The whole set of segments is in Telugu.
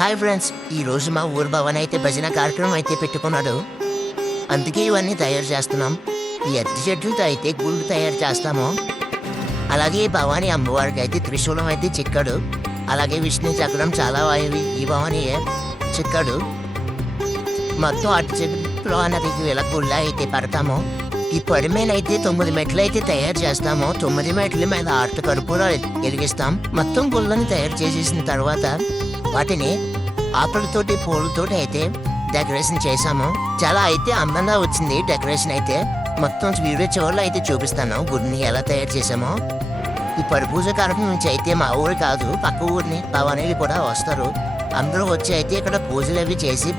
హాయ్ ఫ్రెండ్స్, ఈరోజు మా ఊరు భవన్ అయితే భజన కార్యక్రమం అయితే పెట్టుకున్నాడు. అందుకే ఇవన్నీ తయారు చేస్తున్నాం. ఈ అద్దె చెట్లతో అయితే గుళ్ళు తయారు చేస్తాము. అలాగే భవానీ అమ్మవారికి అయితే త్రిశూలం అయితే చిక్కాడు. అలాగే విష్ణు చక్రం చాలా వాయువి ఈ భవానీ చిక్కాడు. మొత్తం అటు చెట్లు అన్నది ఇలా గుళ్ళ అయితే పడతాము. ఈ పడిమేన అయితే 9 మెట్లు అయితే తయారు చేస్తాము. 9 మెట్ల మీద ఆర్త కర్పూరాలు వెలిగిస్తాం. మొత్తం గుళ్ళని తయారు చేసేసిన తర్వాత వాటిని ఆకులతోటి పూలతోటి అయితే డెకరేషన్ చేసాము. చాలా అయితే అందంగా వచ్చింది డెకరేషన్ అయితే. మొత్తం వీడియో చివరిలో అయితే చూపిస్తాను గుడిని ఎలా తయారు చేసామో. ఈ పరిపూజ కార్యక్రమం నుంచి అయితే మా ఊరు కాదు, పక్క ఊరిని భవానీలు కూడా వస్తారు. అందరూ వచ్చి అయితే ఇక్కడ పూజలు అవి చేసి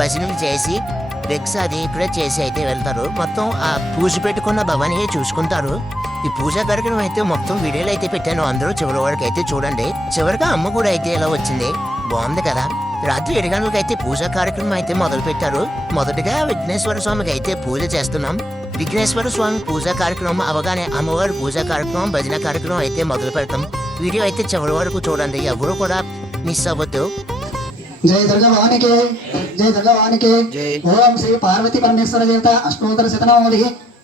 భజనలు చేసి రిక్స్ అది ఇక్కడ చేసి అయితే వెళ్తారు. మొత్తం ఆ పూజ పెట్టుకున్న భవానీ చూసుకుంటారు. ఈ పూజా కార్యక్రమం అయితే మొత్తం వీడియోలు అయితే పెట్టాను. అందరూ చివరి వరకు అయితే చూడండి. చివరిగా అమ్మ కూడా అయితే ఇలా వచ్చింది, బాగుంది కదా. రాత్రి 7 గంటలకు అయితే పూజా కార్యక్రమం అయితే మొదలు పెట్టారు. మొదటిగా విఘ్నేశ్వర స్వామికి అయితే పూజ చేస్తున్నాం. విఘ్నేశ్వర స్వామి పూజా కార్యక్రమం అవగానే అమ్మవారి పూజా కార్యక్రమం భజన కార్యక్రమం అయితే మొదలు పెడతాం. వీడియో అయితే చివరి వరకు చూడండి, ఎవరు కూడా మిస్ అవ్వద్దు. जय दुर्गा भवानी के जय दुर्गा भवानी के ओम श्री पार्वती परमेश्वर देवता अष्टोत्तर शतनामोदि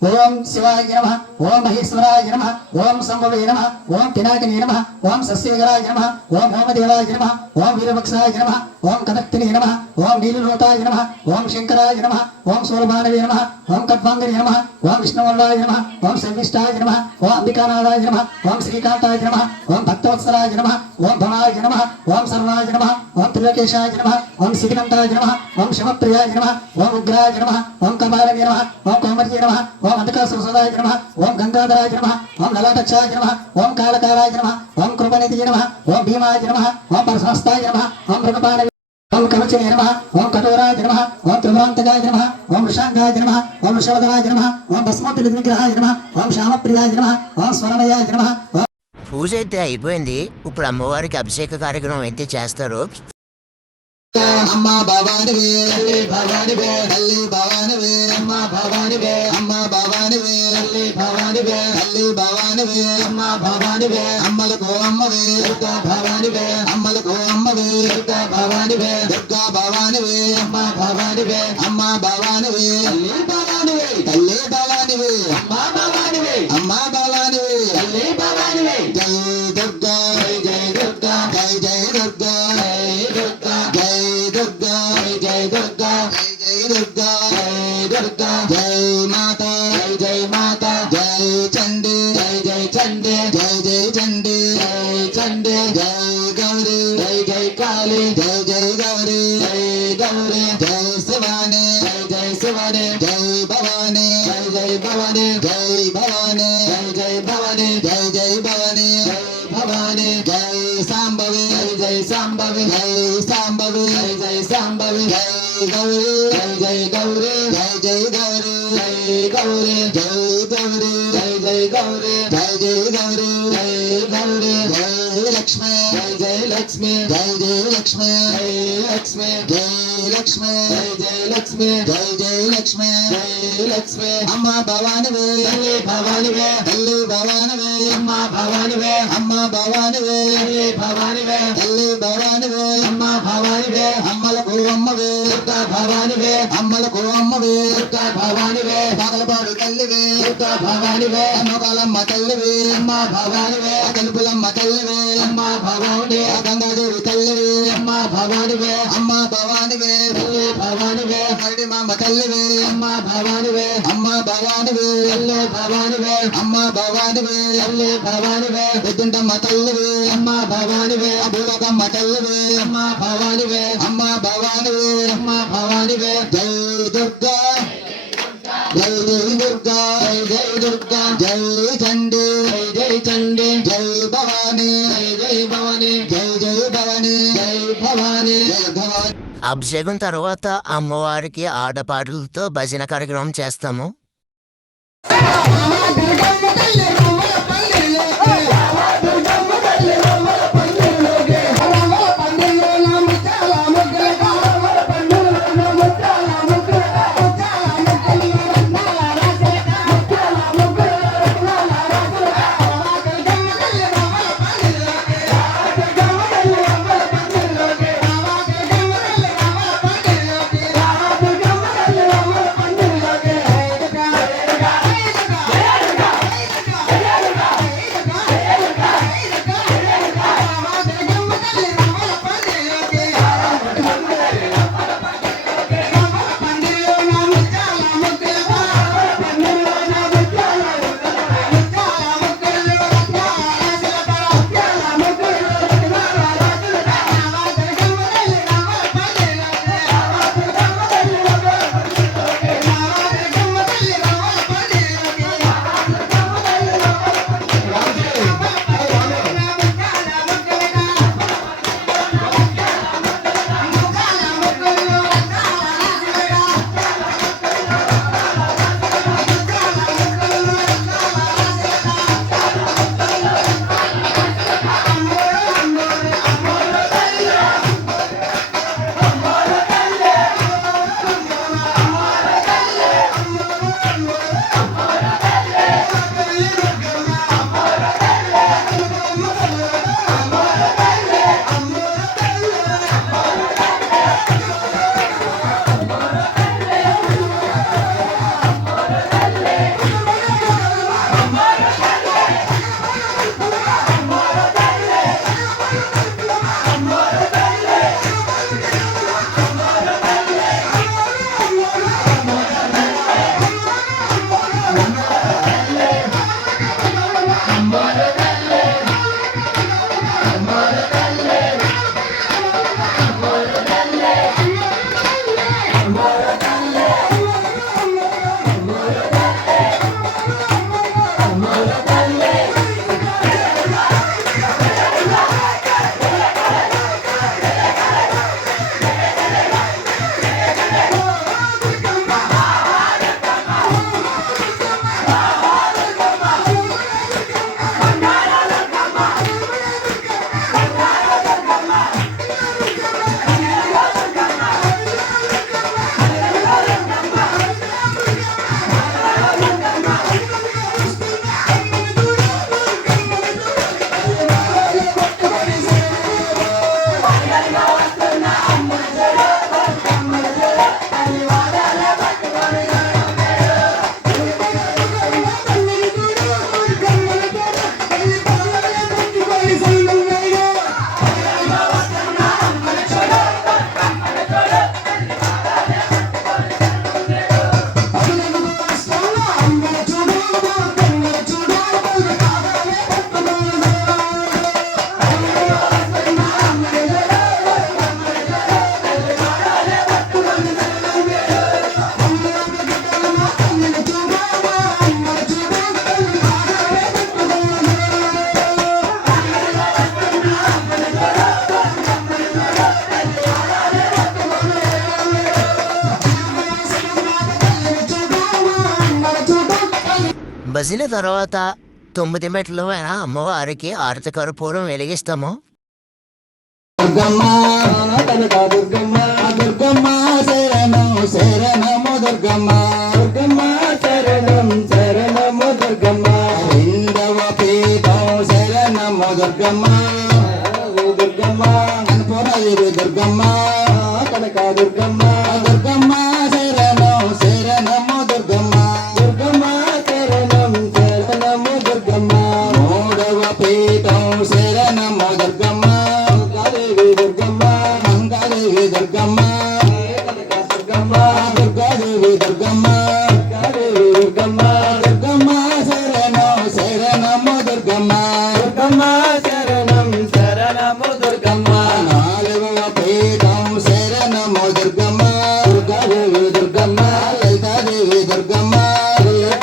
ओम शिवाय नमः ओम महेश्वराय नमः ओम शंभवे नमः ओम पिनाकिने नमः ओम सस्यगराय नमः ओम होमदेवाय नमः ओम वीरवक्षाय नमः ओम कदक्तिने नमः ओम नीललोटाय नमः ओम शंकराय नमः ओम सूरभानवे नमः ओम कद्वांगने नमः ओम विष्णुवल्लाय नमः ओम सर्विष्ठाय नमः ओम अंबिकानाथाय नमः ओम श्रीकांताय नमः ओम भक्तवत्सलाय नमः ओम भवाय नमः ओम सर्वाय नमः ओम त्रिलोकेशाय नमः ओम सिद्धिकांताय नमः ओम शिवप्रियाय नमः ओम उग्राय नमः ओम कपालवे नमः ओम कोमर्ये नमः ओम अंधकासुरसदाय नमः ओम गंगाधराय नमः ओम ललाटक्षाय नमः ओम कालकालाय नमः ओम कृपनिधये नमः ओम भीमाय नमः ओम परशस्ताय नमः ओम मृगपालवे ओम कवचने नमः ओम कठोराय नमः ओम त्रिभुवनान्तकाय नमः ओम वृषांगाय नमः ओम वृषभधराय नमः ओम भस्मोत्तरविग्रहाय नमः ओम श्यामप्रियाय नमः ओम स्वर्णमयाय नमः. పూజ అయితే అయిపోయింది. ఇప్పుడు అమ్మవారికి అభిషేక కార్యక్రమం అయితే చేస్తారు. अम्मा भवानी वे भवानी वे हल्ली भवानी वे अम्मा भवानी वे अम्मा भवानी वे हल्ली भवानी वे हल्ली भवानी वे अम्मा भवानी वे अम्मल को अम्मा वे दुर्गा भवानी वे अम्मल को अम्मा वे दुर्गा भवानी वे दुर्गा भवानी वे अम्मा भवानी वे अम्मा भवानी वे हल्ली भवानी वे हल्ली भवानी वे अम्मा भवानी वे अम्मा भवानी वे हल्ली भवानी वे जय दुर्गा जय दुर्गा जय जय दुर्गा जय दुर्गा जय दुर्गा जय दुर्गा जय माता जय माता जय चंडी जय चंडी जय चंडी जय चंडी जय गौरी जय काली जय गौरी गौरी जय शिवानी जय शिवानी जय भवानी जय भवानी जय भवानी जय भवानी जय भवानी जय भवानी जय सांभवी जय सांभवी जय सांभवी जय सांभवी जय गौरी जय गौरी जय गौरी जय गौरी जय गौरी जय गौरी जय गौरी जय गौरी जय लक्ष्मी जय लक्ष्मी जय लक्ष्मी जय लक्ष्मी जय लक्ष्मी जय लक्ष्मी जय लक्ष्मी जय लक्ष्मी अम्मा भवानी वे हल्ली भवानी वे हल्ली भवानी वे अम्मा भवानी वे अम्मा भवानी वे हल्ली भवानी वे हल्ली भवानी वे अम्मा भवानी वे अम्मल को अम्मा वे दुर्गा भवानी वे अम्मल को अम्मा वे दुर्गा भवानी वे बागलपाడు తల్లి వే దుర్గా భవాని వే అమ్మకాలమ్మ తల్లి వే అమ్మ భవాని వే కల్పులమ్మ తల్లి వే అమ్మ భవాని గంగాదేవి తల్లి వే అమ్మ భవాని వే అమ్మ భవాని వే తల్లి భవాని వే హరిడి మామ తల్లి వే అమ్మ భవాని వే అమ్మ భవాని వే తల్లి భవాని వే అమ్మ భవాని వే తల్లి భవాని వే బుద్ధింటమ్మ తల్లి వే అమ్మ భవాని వే అబూలకమ్మ తల్లి వే అమ్మ భవాని వే అమ్మ భవాని వే అమ్మ భవాని వే జై దుర్గా जय दुर्गा जय दुर्गा जय चंडी जय चंडी जय भवानी जय भवानी जय भवानी जय भवानी जय भवानी. అభిషేకం తర్వాత అమ్మవారికి ఆడపాటలతో భజన కార్యక్రమం చేస్తాము. భజన తర్వాత 9 మెట్లు అయినా అమ్మవారికి ఆరతి కర్పూరం వెలిగిస్తాము. దుర్గమ్మ కనక దుర్గమ్మ దుర్గమ్మ శరణం శరణము దుర్గమ్మ దుర్గమ్మ శరణం శరణము దుర్గమ్మ రెండవ పీఠం శరణము దుర్గమ్మ దుర్గమ్మ అనుపూర్ణదేవి దుర్గమ్మ కనక దుర్గమ్మ దుర్గమ్మ శరణం శరణము దుర్గమ్మ దుర్గమ్మ శరణం శరణము దుర్గమ్మ మూడవ పీఠం శరణము దుర్గమ్మ మంగాదేవి దుర్గమ్మ దుర్గమ్మ దుర్గాదేవి దుర్గమ్మ దుర్గమ్మ దుర్గమ్మ శరణం శరణము దుర్గమ్మ దుర్గమ్మ శరణం శరణము దుర్గమ్మ నాలుగవ పీఠం శరణము దుర్గమ్మ దుర్గాదేవి దుర్గమ్మ లలితాదేవి దుర్గమ్మ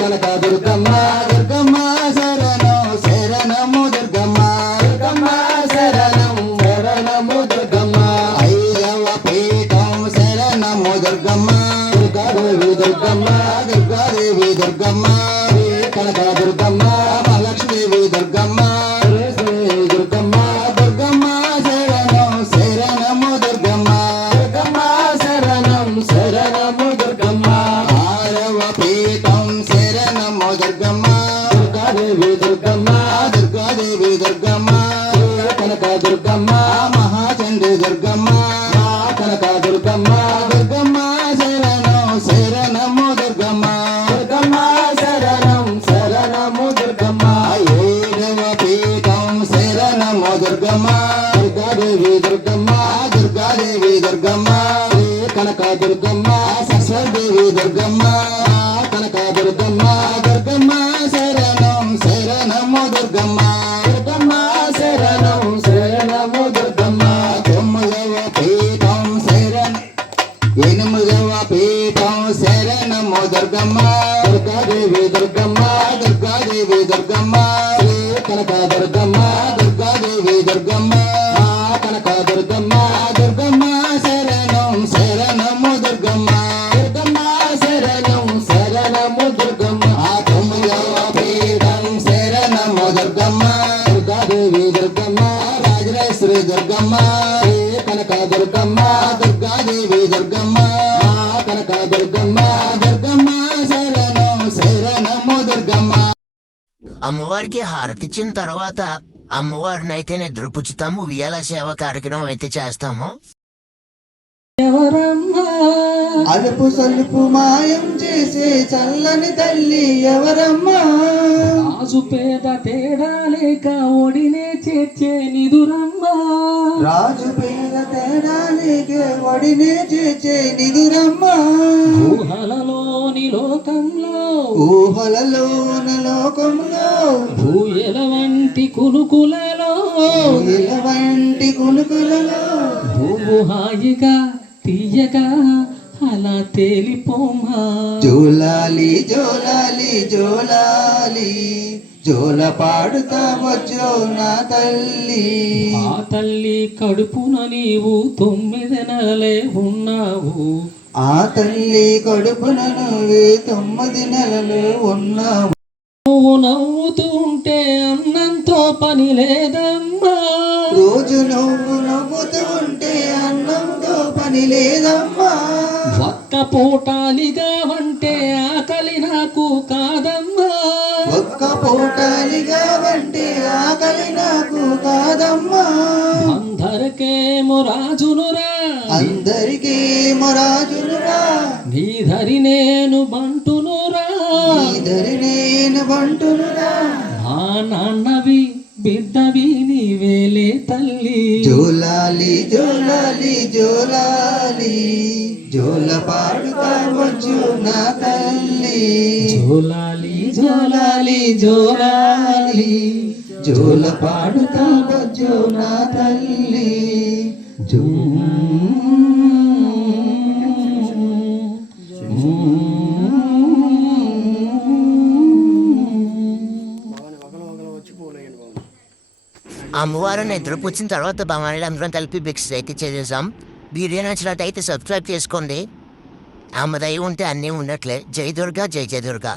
కనక దుర్గమ్మ దుర్గమ్మ శరణం శరణము దుర్గమ్మ దుర్గమ్మ శరణం శరణము దుర్గమ్మ ఐదవ పీఠం శరణము దుర్గమ్మ దుర్గాదేవి దుర్గమ్మ దుర్గాదేవి దుర్గమ్మ కనక దుర్గమ్మ మహాలక్ష్మీదేవి దుర్గమ్మ దుర్గమ్మ దుర్గమ్మ శరణం శరణము దుర్గమ్మ దుర్గమ్మ శరణం శరణము దుర్గమ్మ ఆరవ పీఠం శరణము దుర్గమ్మ దుర్గాదేవి దుర్గమ్మ దుర్గాదేవి దుర్గమ్మ కనక దుర్గమ్మ మహాచండి దుర్గమ్మ కనక దుర్గమ్మ దుర్గమ్మ శరణం శరణము దుర్గమ్మ దుర్గమ్మ శరణం శరణము దుర్గమ్మ ఏడవ పీఠం శరణము దుర్గమ్మ దుర్గాదేవి దుర్గమ్మ దుర్గాదేవి దుర్గమ్మ కనక దుర్గమ్మ సరస్వదేవి దుర్గమ్మ కనక దుర్గమ్మ దుర్గమ్మ శరణం శరణము దుర్గమ్మ దుర్గమ్మ శరణం శరణము దుర్గమ్మ తొమ్మిదవ పీఠం శరణం ఎనిమిదవ పీఠం శరణము దుర్గమ్మ దుర్గాదేవి దుర్గమ్మ దుర్గాదేవి దుర్గమ్మ కనక దుర్గమ్మ దుర్గాదేవి దుర్గమ్మ కనక దుర్గమ్మ దుర్గమ్మ శరణం శరణము దుర్గమ్మ దుర్గమ్మ శరణం శరణము దుర్గమ్మ తొమ్మిదవ పీఠం శరణము దుర్గమ్మ దుర్గాదేవి దుర్గమ్మ రాజరాజేశ్వరి దుర్గమ్మ కనక దుర్గమ్మ దుర్గాదేవి దుర్గమ్మ కనక దుర్గమ్మ దుర్గమ్మ శరణం శరణము దుర్గమ్మ. అమ్మవారికి హారతిచ్చిన తర్వాత అమ్మవారిని అయితే నిద్రపుచ్చుతాము. ఉయ్యాల సేవ కార్యక్రమం అయితే చేస్తాము. ఎవరమ్మా అలుపు సలుపు మాయం చేసే చల్లని తల్లి ఎవరమ్మా రాజు పేద తేడా లేక ఒడినే చేర్చే నిదురమ్మా రాజు పేద తేడానికే ఒడినే చేచే నిదురమ్మా ఊహలలోని లోకంలో ఊహలలోన లోకంలో భూయల వంటి కునుకులలో ఊయల వంటి కునుకులలో భూము హాయిగా తీయగా అలా తేలిపోమా జోలాలి జోలాలి జోలాలి జోల పాడుతా వచ్చో నా తల్లి ఆ తల్లి కడుపున నీవు 9 నెలలే ఉన్నావు ఆ తల్లి కడుపున నువ్వే 9 నెలలు ఉన్నావు నువ్వు నవ్వుతూ ఉంటే అన్నంతో పని లేదమ్మా రోజు నువ్వు నవ్వుతూ ఉంటే అన్నంతో పని లేదమ్మా ఒక్క పూటాలిగా వంటే ఆకలి నాకు కాదమ్మా ఒక్క పూటాలిగా వంటే ఆకలి నాకు కాదమ్మా అందరికేమో రాజునురా అందరికేమో రాజునురా నీధరి నేను బంటునురా నీదరి నేను బంటునురా మా నాన్నవి బిడ్డవి నీవేలే తల్లి జోలాలి జోలాలి జోలాలి జోల పాడుతా వచ్చు నా తల్లి జోలాలి జోలాలి జోలాలి జోల పాడుతా వచ్చు నా తల్లి జో అమ్మవారు నిద్రపుచ్చిన తర్వాత భవానీలు అందరం కలిపి భిక్ష అయితే చేసేసాం. వీడియో నచ్చినట్టయితే సబ్స్క్రైబ్ చేసుకోండి. అమ్మ దయ ఉంటే అన్నీ ఉన్నట్లే. జై దుర్గా, జై జై దుర్గా.